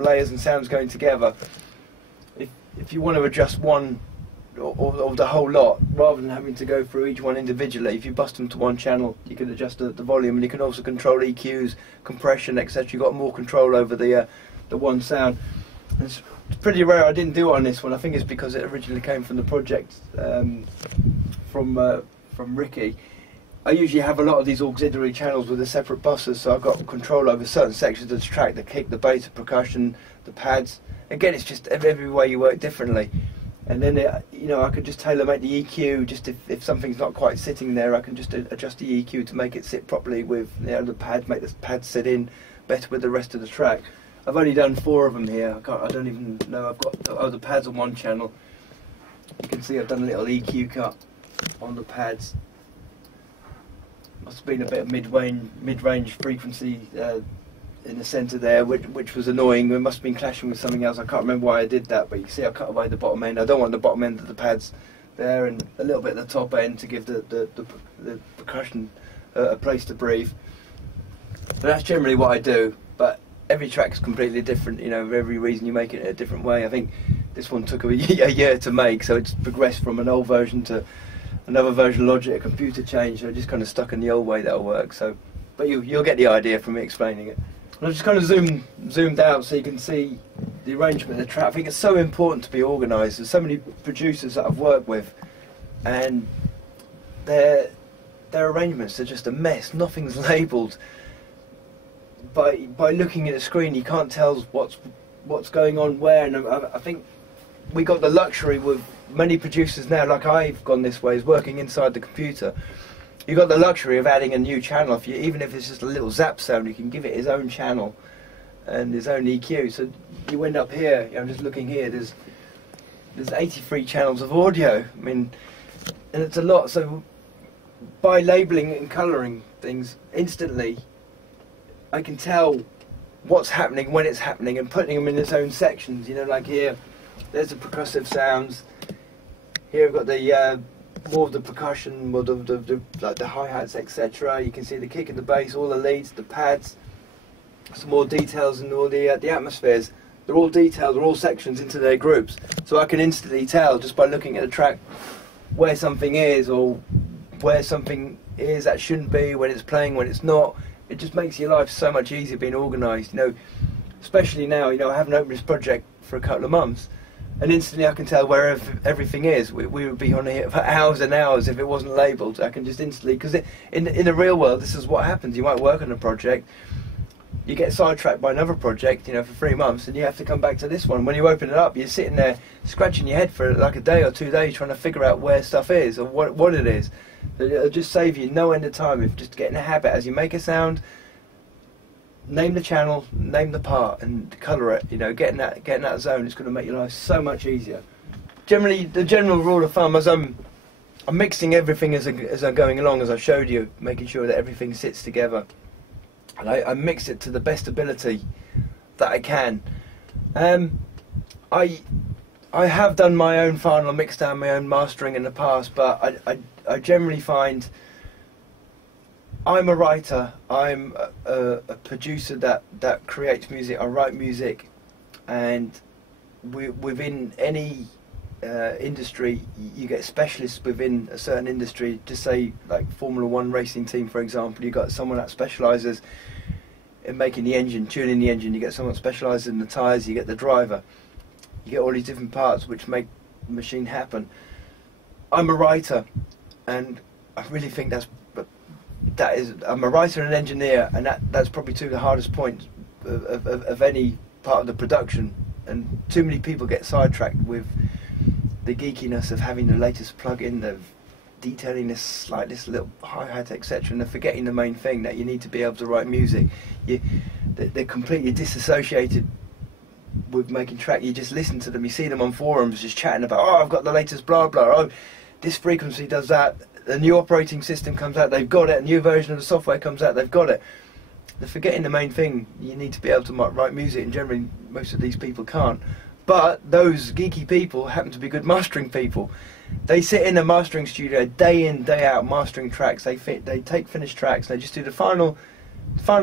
layers and sounds going together. If you want to adjust one or the whole lot, rather than having to go through each one individually, if you bust them to one channel, you can adjust the volume, and you can also control EQs, compression, etc. You've got more control over the one sound. It's pretty rare I didn't do it on this one. I think it's because it originally came from the project from Ricky. I usually have a lot of these auxiliary channels with the separate buses, so I've got control over certain sections of the track, the kick, the bass, the percussion, the pads. Again, it's just every way you work differently. And then, I could just tailor-make the EQ, just if something's not quite sitting there, I can just adjust the EQ to make it sit properly with the pads, make the pads sit in better with the rest of the track. I've only done 4 of them here. I don't even know I've got the pads on one channel. You can see I've done a little EQ cut on the pads. Must have been a bit of mid-range frequency in the centre there, which was annoying. It must have been clashing with something else. I can't remember why I did that, but you can see I cut away the bottom end. I don't want the bottom end of the pads there, and a little bit at the top end to give the percussion a place to breathe. But that's generally what I do. But every track's completely different, for every reason you make it in a different way. I think this one took a year to make, so it's progressed from an old version to another version of Logic, a computer change. So I just kind of stuck in the old way that'll work. So, but you'll get the idea from me explaining it. And I've just kind of zoomed out so you can see the arrangement of the track. I think it's so important to be organised. There's so many producers that I've worked with, and their arrangements are just a mess. Nothing's labelled. By looking at the screen, you can't tell what's going on where. And I think we got the luxury with many producers now, like I've gone this way, is working inside the computer. You've got the luxury of adding a new channel. Even if it's just a little zap sound, you can give it his own channel and his own EQ. So you end up here, I'm just looking here, there's 83 channels of audio. I mean, and it's a lot. So by labelling and colouring things instantly, I can tell what's happening, when it's happening, and putting them in its own sections. Like here, there's the percussive sounds. Here we've got the more of the percussion, more like the hi-hats, etc. You can see the kick and the bass, all the leads, the pads, some more details, and all the atmospheres. They're all detailed, they're all sections into their groups. So I can instantly tell just by looking at the track where something is, or where something is that shouldn't be, when it's playing, when it's not. It just makes your life so much easier being organised. Especially now, I haven't opened this project for a couple of months, and instantly I can tell where everything is. We would be on here for hours and hours if it wasn't labelled. I can just instantly, because in the real world, this is what happens. You might work on a project, you get sidetracked by another project, for 3 months, and you have to come back to this one. When you open it up, you're sitting there scratching your head for like a day or 2 days trying to figure out where stuff is or what it is. It'll just save you no end of time if just get in a habit as you make a sound. Name the channel, name the part, and colour it. Get in that zone. It's going to make your life so much easier. Generally, the general rule of thumb is I'm mixing everything as I'm going along, as I showed you, making sure that everything sits together, and I mix it to the best ability that I can. I have done my own final mixdown, my own mastering in the past, but I generally find I'm a writer, I'm a producer that creates music, I write music, and within any industry, you get specialists within a certain industry. Just say like Formula 1 racing team, for example, you've got someone that specialises in making the engine, tuning the engine, you get someone that specialises in the tyres, you get the driver, you get all these different parts which make the machine happen. I'm a writer, and I really think I'm a writer and an engineer, and that's probably two of the hardest points of any part of the production. And too many people get sidetracked with the geekiness of having the latest plug-in, of detailing this little hi-hat, etc., and they're forgetting the main thing, that you need to be able to write music. They're completely disassociated with making track. You just listen to them, you see them on forums just chatting about, oh, I've got the latest blah blah, oh, this frequency does that, a new operating system comes out, they've got it, a new version of the software comes out, they've got it. They're forgetting the main thing. You need to be able to write music, and generally most of these people can't. But those geeky people happen to be good mastering people. They sit in a mastering studio day in, day out, mastering tracks. They take finished tracks, and they just do the final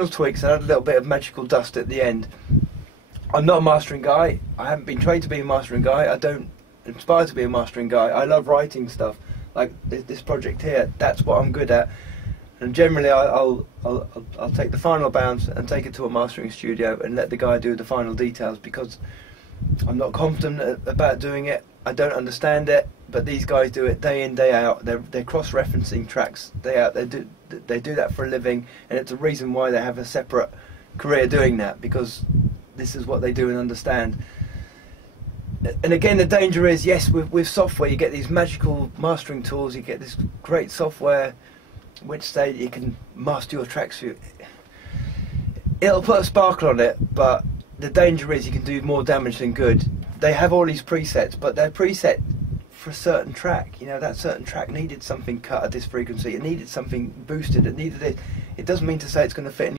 tweaks and add a little bit of magical dust at the end. I'm not a mastering guy. I haven't been trained to be a mastering guy. I don't aspire to be a mastering guy. I love writing stuff like this project here. That's what I'm good at. And generally, I'll take the final bounce and take it to a mastering studio and let the guy do the final details, because I'm not confident about doing it. I don't understand it, but these guys do it day in, day out. They're cross-referencing tracks day out. They do that for a living, and it's a reason why they have a separate career doing that, because this is what they do and understand. And again, the danger is, yes, with software, you get these magical mastering tools. You get this great software which say you can master your tracks. It'll put a sparkle on it, but the danger is you can do more damage than good. They have all these presets, but they're preset for a certain track. You know, that certain track needed something cut at this frequency. It needed something boosted. It needed it. It doesn't mean to say it's going to fit in